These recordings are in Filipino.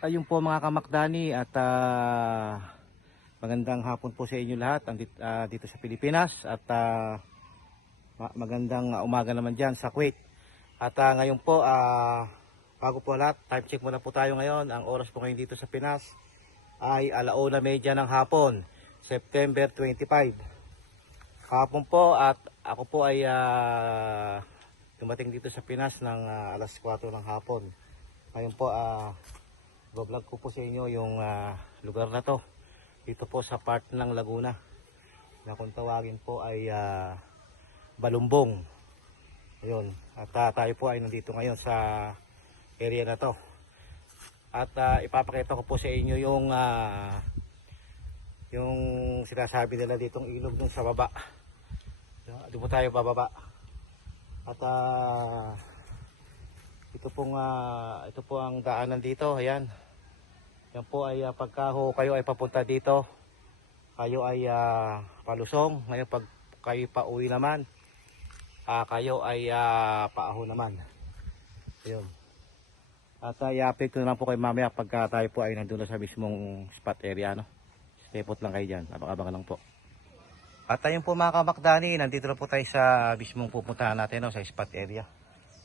Ayun po mga kamakdani at magandang hapon po sa inyo lahat dito sa Pilipinas at magandang umaga naman dyan sa Kuwait. At ngayon po, bago po lahat, time check muna po tayo ngayon. Ang oras po ngayon dito sa Pinas ay 1:30 ng hapon, September 25. Hapon po at ako po ay dumating dito sa Pinas ng alas 4 ng hapon. Ngayon po, vlog ko po sa inyo yung lugar na to. Dito po sa part ng Laguna na kung tawagin po ay Balumbong. Ayun. At tayo po ay nandito ngayon sa area na to. At ipapakita ko po sa inyo yung sinasabi nila ditong ilog dun sa baba. Doon po tayo bababa. At ito po ang daanan dito. Ayan. Yan po ay pagka kayo ay papunta dito, kayo ay palusong. Ngayon pag kayo pauwi naman, kayo ay paaho naman. Ayun. At i-update ko na lang po kayo mamaya pagka tayo po ay nandun sa mismong spot area, no? Stay put lang kayo dyan. Abang-abang lang po. At ayun po mga kamakdani, nandito na po tayo sa mismong pupuntahan natin, no? Sa spot area.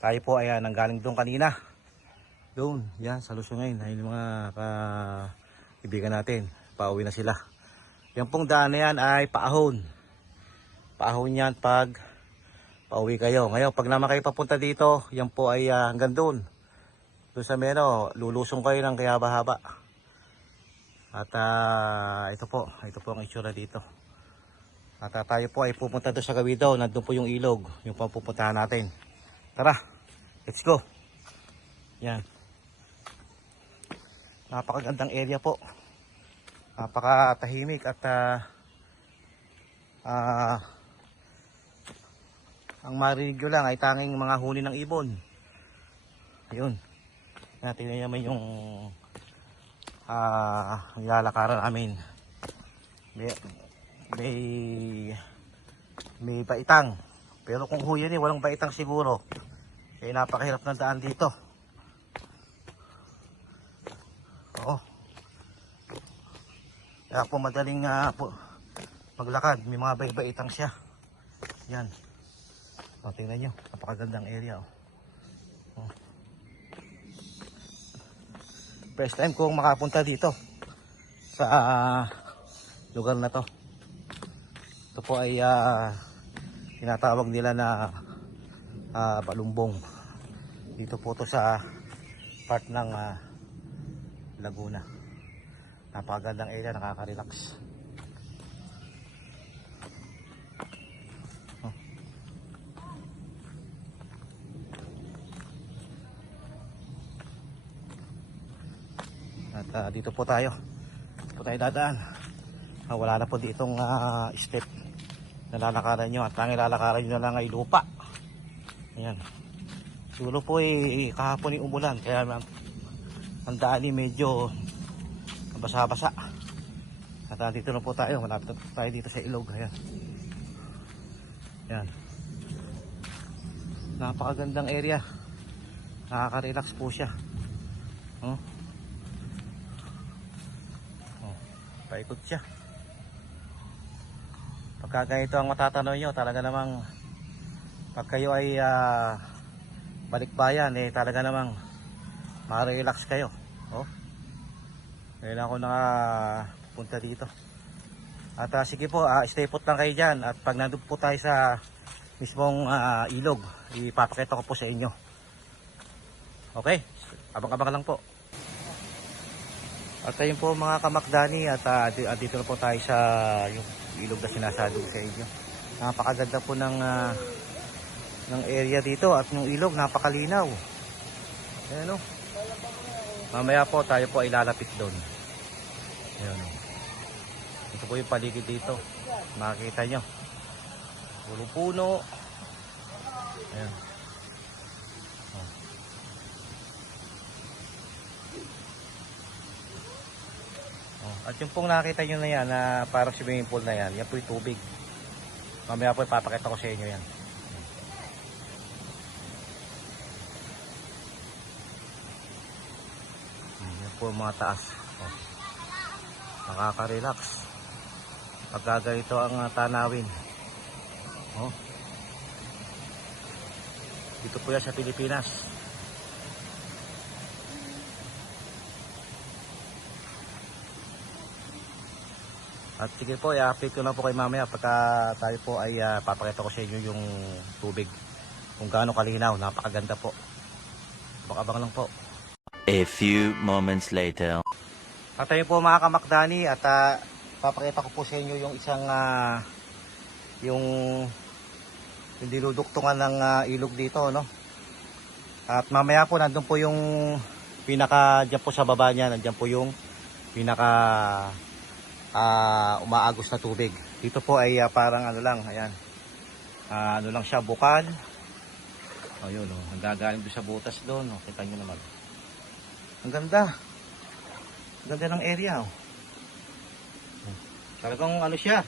Tayo po ay nanggaling doon kanina. Doon, yan, sa Luzon ngayon. Ayun yung mga kaibigan natin. Pauwi na sila. Yan pong daan na yan ay paahon. Paahon yan pag pauwi kayo. Ngayon, pag naman kayo papunta dito, yan po ay hanggang doon. Doon sa meno, lulusong kayo ng kaya haba. At ito po ang itsura dito. At tayo po ay pupunta doon sa gawin daw. Nandun po yung ilog, yung pupuntahan natin. Tara, let's go. Yan. Napakagandang area po. Napakatahimik at ang marinig nyo lang ay tanging mga huni ng ibon. Ayun. Natin na naman yung nilalakaran namin. May baitang. Pero kung huyan walang baitang siguro. Kaya napakahirap ng daan dito. Oo. Kaya po madaling maglakad. May mga baitang siya. Yan. O, tingnan nyo. Napakagandang area. O. First time kong makapunta dito sa lugar na to. Ito po ay tinatawag nila na Balumbong. Dito po to sa part ng Laguna. Napakagandang area, nakaka-relax. At dito po tayo. Dito po tayo dadaan. Wala na po ditong step na lalakaran nyo. At ang ilalakaran nyo na lang ay lupa. Ayan. Siguro po kahapon yung umulan. Kaya ang daan medyo basa-basa. At dito na po tayo. Malapit na po tayo dito sa ilog. Ayan. Ayan. Napakagandang area. Nakaka-relax po siya. Paikot siya. Pagka ganito ang matatanaw nyo, talaga namang pag kayo ay balikbayan, talaga namang ma-relax kayo. Ngayon ako nakapunta dito. At sige po, stay put lang kayo dyan. At pag nandun po tayo sa mismong ilog, ipapakita ko po sa inyo. Okay? Abang-abang lang po. At ayun po mga kamakdani, at dito na po tayo sa yung ilog na sinasabi sa inyo. Napakaganda po ng area dito at yung ilog napakalinaw. Ayan o. Mamaya po tayo po ay lalapit doon. Ayan o. Ito po yung paligid dito. Makikita nyo. Puro puno. Ayan. At yung pong nakita nyo na yan, na parang swimming pool na yan, yan po yung tubig. Mamaya po ipapakita ko sa inyo yan. po mga taas. Oh. Nakaka-relax. Pagka ganito ang tanawin. Oh. Dito po yan sa Pilipinas. At sige po, i-update ko na po kay mamaya pagka tayo po ay papakita ko sa inyo yung tubig. Kung gaano kalinaw, napakaganda po. Abang-abang lang po. A few moments later. At tayo po mga kamakdani at papakita ko po sa inyo yung isang yung dinuduktungan ng ilog dito, no? At mamaya po nandun po yung pinaka, dyan po sa baba niya, nandyan po yung pinaka umaagos na tubig. Dito po ay parang ano lang, ayan. Ano lang siya, bukal. O yun, nagagaling doon sa butas doon. O, kita nyo naman. Ang ganda. Ang ganda ng area. O. Talagang ano siya,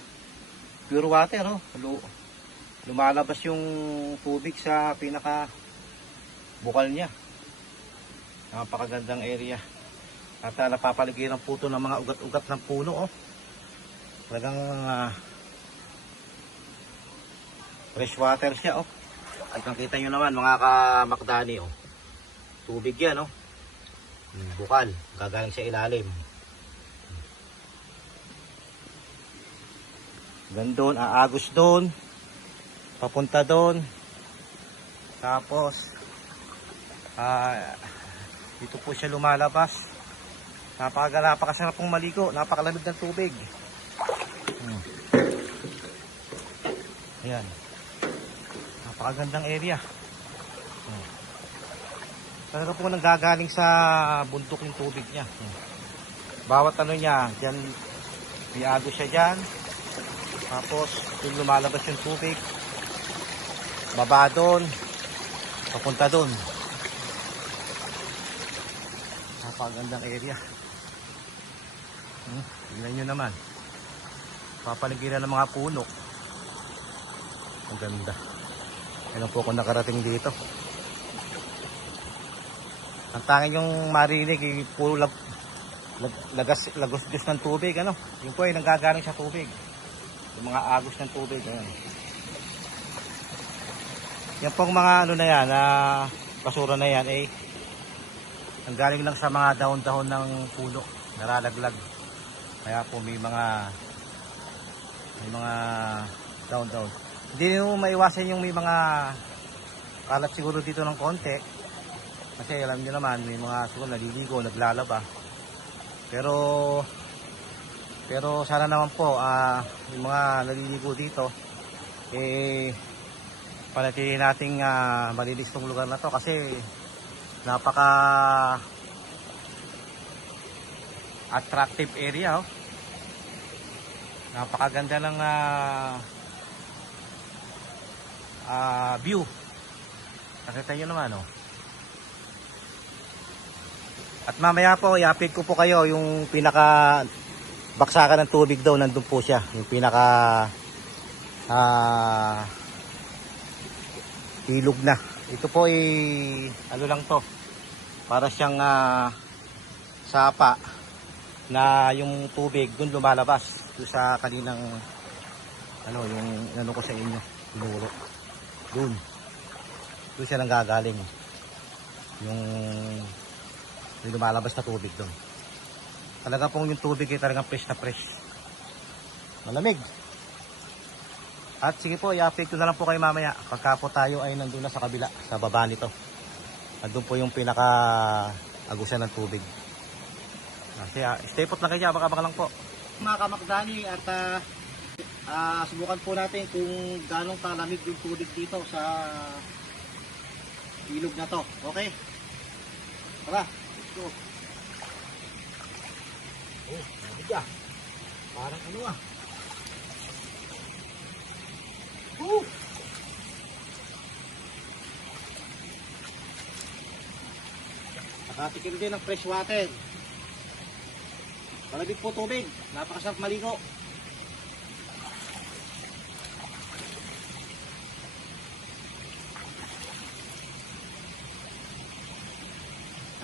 pure water. O. Lumalabas yung tubig sa pinaka bukal niya. Napakagandang area. At napapaligiran po ito ng mga ugat-ugat ng puno. O. Talagang fresh water siya, oh. At nakita nyo naman mga kamakdani, oh. Tubig yan, oh. Bukal, gagaling sa ilalim. Gandun, aagos doon. Papunta doon. Tapos dito po siya lumalabas. Napakasarap pong maligo, napakalamig ng tubig. Ayan. Napakagandang area. Talaga po nanggagaling sa bundok yung tubig niya. Bawat ano niya, dyan, biyago siya dyan. Tapos, yung lumalabas yung tubig. Baba doon. Papunta doon. Napakagandang area. Tingnan nyo naman. Papaligiran ng mga puno. Ang ganda. Kailan po ako nakarating dito. Ang tanging yung marinig, yung puro lagos ng tubig, ano? Yung po ay nanggagaling sa tubig. Yung mga agos ng tubig, ayan. Yan pong mga ano na yan, basura na yan, nanggaling lang sa mga dahon-dahon ng puno, naralaglag. Kaya po may mga dahon-dahon. Hindi mo maiwasan yung may mga kalat siguro dito ng konti. Kasi alam niyo naman, may mga siguro naliligo, naglalaba. Pero sana naman po, yung mga naliligo dito, panatilihin nating malinis tong lugar na to. Kasi napaka attractive area, oh. Napakaganda ng view. Nakita nyo naman, oh. At mamaya po, i-update ko po kayo yung pinaka baksakan ng tubig daw, nandun po siya. Yung pinaka ilog na. Ito po ano lang to. Para siyang sapa na yung tubig dun lumalabas. Doon sa kaninang yung ko sa inyo. Tinuro. Doon siya nanggagaling, yung lumalabas na tubig doon. Talaga pong yung tubig ay talagang fresh na fresh, malamig. At sige po, i-update ko na lang po kayo mamaya pagka po tayo ay nandun na sa kabila, sa baba nito. Nandun po yung pinaka agusan ng tubig. Kaya stay put lang kayo, abang-abang lang po mga kamakdani. At subukan po natin kung ganong kalamig yung tubig dito sa ilog na to. Okay? Tara, let's go. Oh, lamig ah. Parang ano ah. Nakatikim din ng fresh water. Malamig po tubig. Napakasarap maligo.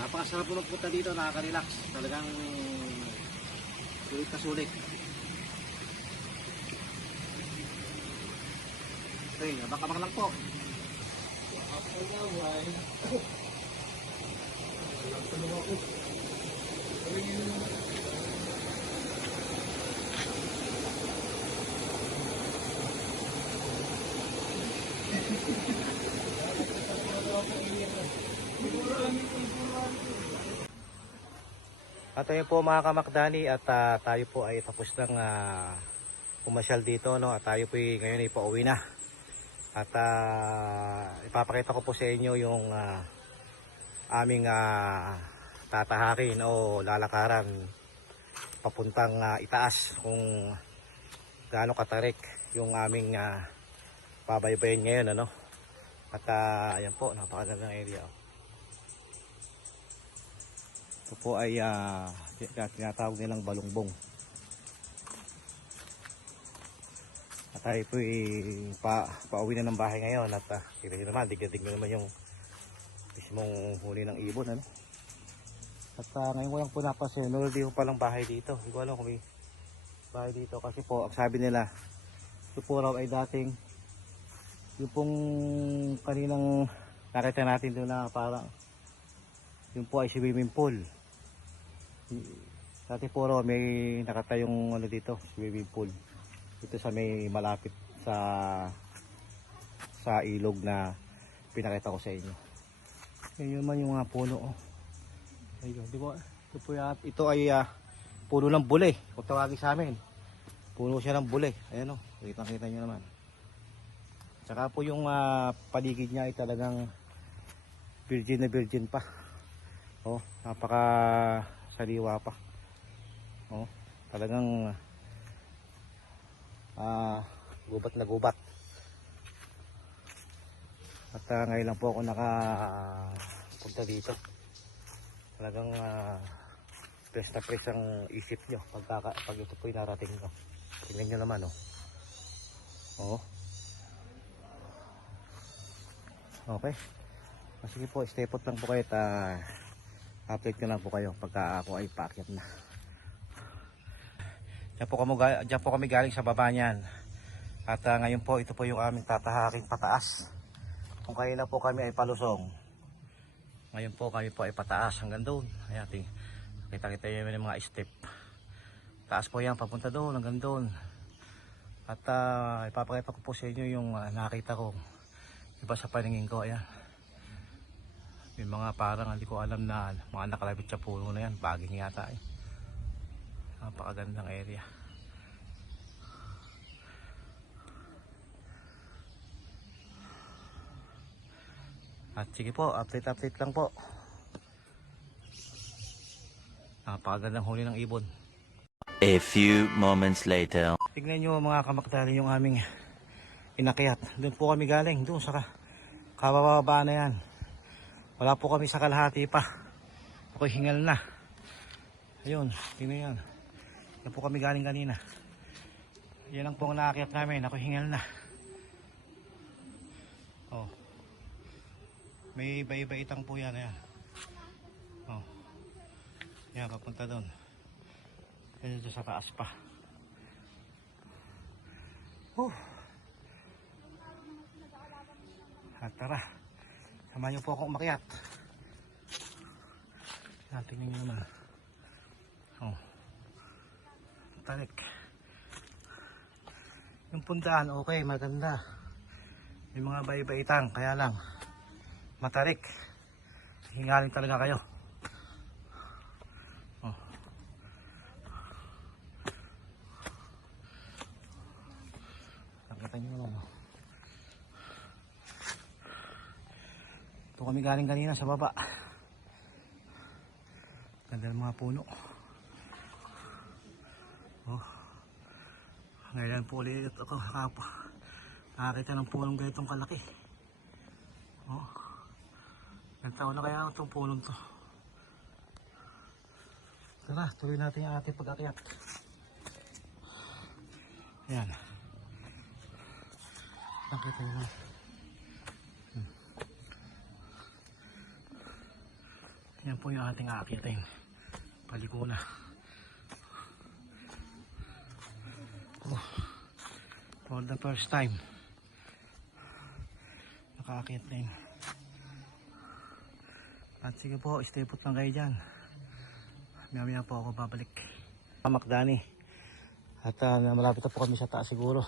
Napakasarap po magpunta dito, nakaka-relax. Talagang sulit na sulit. Okay, abang-abang lang po. At ayun po mga kamakdani, at tayo po ay tapos ng pumasyal dito, no? At tayo po ngayon ay pauwi na. At ipapakita ko po sa inyo yung aming tatahakin o lalakaran papuntang itaas, kung gaano katarik yung aming babaybayin ngayon, ano? At ayan po, napakagandang area. Ito po ay tinatawag nilang balungbong. At tayo po pauwi na ng bahay ngayon. At kita nyo naman, digdadig nyo naman yung mismong huli ng ibon, ano? At ngayon ko lang po napasin, meron din po palang bahay dito. Hindi ko alam kung may bahay dito, kasi po ang sabi nila, ito po raw ay dating yung pong kaninang nakita natin doon na parang yun po ay swimming pool. Dati po raw may nakatayong ano dito, swimming pool dito sa may malapit sa ilog na pinakita ko sa inyo. Ayun naman yung mga puno, oh. Ayun, di ba? Ito ay puno ng bule, kung tawagin sa amin. Puno siya ng bule. Ayan, oh, kita nyo naman. Tsaka po yung paligid niya ay talagang virgin na virgin pa. Oh, napaka sariwa pa. Oh, talagang gubat na gubat. At ngayon lang po ako nakapunta dito. Talagang press na press ang isip nyo pag ito po yung narating ko. Tingnan nyo naman, oh. Oh. Okay. Sige po, stay put lang po kayo at update ko lang po kayo pagka ako ay paakyat na. Diyan po kami galing sa baba niyan. At ngayon po, ito po yung aming tatahaking pataas. Kung kayo na po kami ay palusong, ngayon po kami po ay pataas hanggang doon. Ayan, kita-kita nyo yung mga step. Taas po yan, papunta doon, hanggang doon. At ipapakita ko po sa inyo yung nakita ko. Iba sa paningin ko, ayan. May mga parang hindi ko alam na mga nakalabit sa puno na yan. Baging yata eh. Napakagandang area. At sige po, update lang po. Napakagandang huli ng ibon. A few moments later. Tignan nyo mga kamakdali yung aming inakyat. Doon po kami galing, doon sa kabababa na yan. Wala po kami sa kalahati pa. Ako'y hingal na. Ayun, tingnan yan. Yan po kami galing kanina. Yan ang pong naakyat namin. Ako'y hingal na. Oh. May iba-ibaitang po yan. Ayan. Oh. Yan, papunta doon. Yan dito sa taas pa. At tara, samahan niyo po akong umakyat. Tingnan niyo naman. Oh. Tarik. Yung puntaan, okay, maganda. May mga bay-baitang, kaya lang matarik. Hingalin talaga kayo. Oh. Nakita niyo naman, oh. Ito kami galing kanina sa baba. Ganda ng mga puno. Oh. Ngayon po ulit ako nakakita ng punong ganitong kalaki. Oh. Ilang taon na kaya itong punong to. Tara, tuloy natin yung ating pag-akyat. Ayan. Nakita nyo na. Ayan po yung ating aakitin. Paliko na. Oh, for the first time nakaakit din. At sige po, stay put lang kayo dyan. Maya po ako babalik. Makdani. At malapit na po kami sa taas siguro.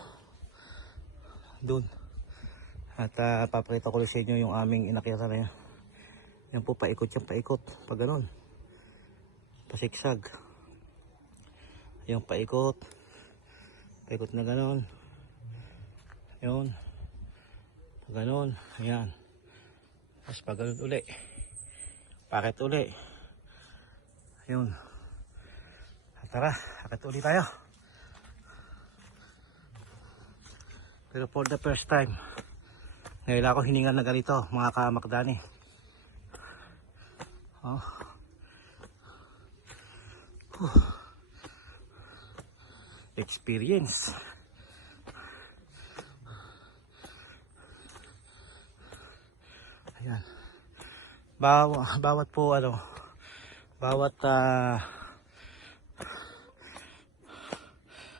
Doon. At papakita ko sa inyo yung aming inakyatan na yan. Yan po, paikot yan, paikot. Pag ganun. Pasiksag. Yung paikot. Paikot na ganun. Yun. Pag ganun. Ayan. Tapos pag ganun uli. Pakit uli. Yun. At tara, akit uli tayo. Pero for the first time, ngayon ako hiningan na ganito, mga kamakdani. Oh. Experience. Ayan. Bawat po ano, bawat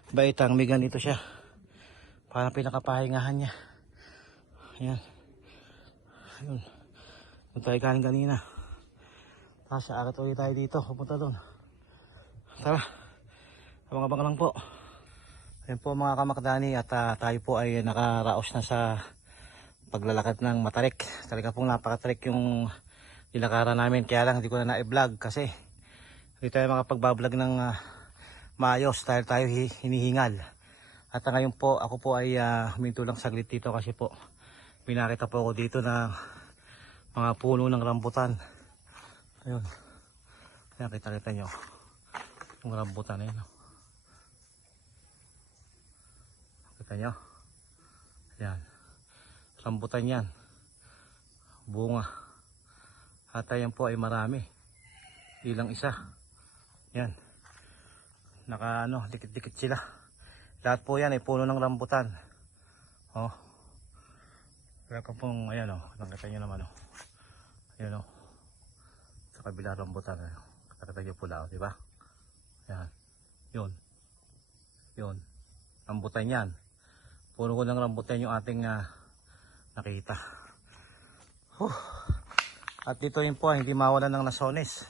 baitang may ganito siya. Parang pinakapahingahan niya. Ayan. Ayun. Doon tayo galing kanina. Tapos akit ulit tayo dito. Pupunta doon. Tara. Abang-abang lang po. Ayan po mga kamakdani. At tayo po ay nakaraos na sa paglalakad ng matarik. Talaga pong napakatarik yung nilakaran namin. Kaya lang hindi ko na na-vlog kasi hindi tayo makapagbablog ng maayos dahil tayo hinihingal. At ngayon po, ako po ay huminto lang saglit dito kasi po pinakita po ako dito na mga puno ng rambutan. Ayun. Ayan, kita nyo. Yung rambutan na yun. Kita nyo? Ayan. Rambutan yan. Bunga. At ayan po ay marami. Ilang isa. Yan. Naka ano, dikit-dikit sila. Lahat po yan ay puno ng rambutan. Oh. Kaya pong, ayan o, nakita nyo naman o. Ayan o. Sa kabila rambutan. Nakita nyo pula o, diba? Ayan. Yun. Yun. Rambutan yan. Puno ko ng rambutan yung ating nakita. At dito yun po, hindi mawalan ng lasones.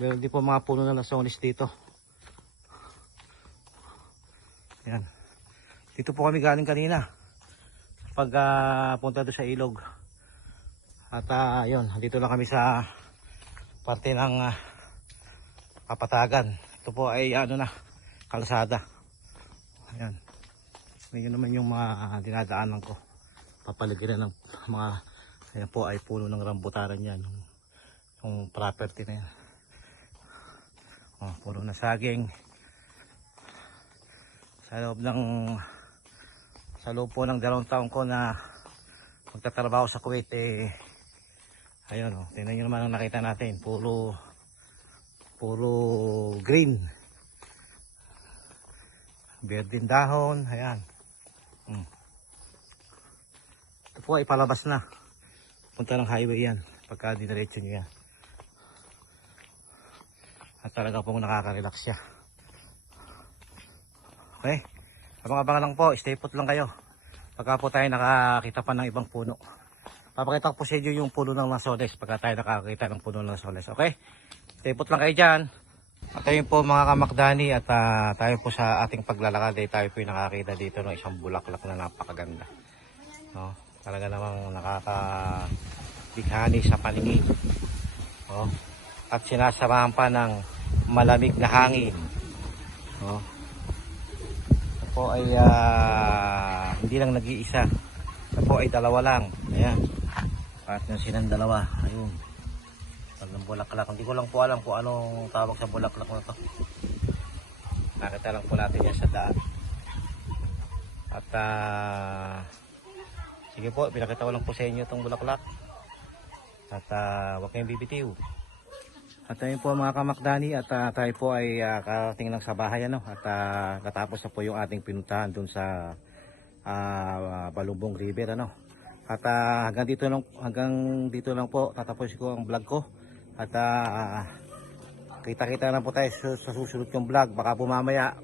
Meron din po mga puno ng lasones dito. Ayan. Dito po kami galing kanina. Pag punta doon sa ilog. At yun, dito lang kami sa parte ng Kapatagan. Ito po ay ano na, kalsada. Ayan. Ngayon naman yung mga dinadaanan ko. Papaligiran ng mga, ayan po ay puno ng rambutaran yan. Yung property na yan. Oh, puno na saging. Sa loob po ng 2 taon ko na magtatrabaho sa Kuwait ayun o, tingnan nyo naman ang nakita natin, puro green, berdeng dahon, ayan. Ito po ay palabas na, punta ng highway yan pagka diniretso nyo yan, at talaga pong nakaka-relax siya. Okay, abang-abang lang po, stay put lang kayo. Pagka po tayo nakakita pa ng ibang puno, papakita ko po sa inyo yung puno ng lasones pagka tayo nakakita ng puno ng lasones. Okay, stay put lang kayo dyan. At ayun po mga kamakdani, at tayo po sa ating paglalakad ay tayo po yung nakakita dito ng isang bulaklak na napakaganda, no? Talaga namang nakakabighani sa paningin, no? At sinasamahan pa ng malamig na hangin, no? Po ay hindi lang nag-iisa. Ito po ay 2 lang. Ayan. At yung silang 2. Ayun. Pag ng bulaklak. Hindi ko lang po alam kung anong tawag sa bulaklak na to. Nakita lang po natin yan sa daan. At sige po, pinakita ko lang po sa inyo itong bulaklak. At huwag kayong bibitiw. At ayun po mga kamakdani, at tayo po ay karating lang sa bahay, ano? At natapos na po yung ating pinuntahan dun sa Balumbong River, ano? At hanggang dito lang po tatapusin ko ang vlog ko. At kita-kita na po tayo sa susunod kong vlog. Baka po mamaya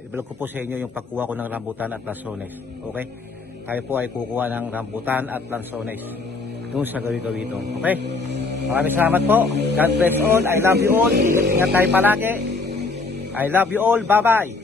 i-vlog ko po sa inyo yung pagkuha ko ng rambutan at lansones. Okay? Tayo po ay kukuha ng rambutan at lansones doon sa gawi-gawi ito. Okay? Maraming salamat po. God bless all. I love you all. Ingat tayo palagi. I love you all. Bye-bye.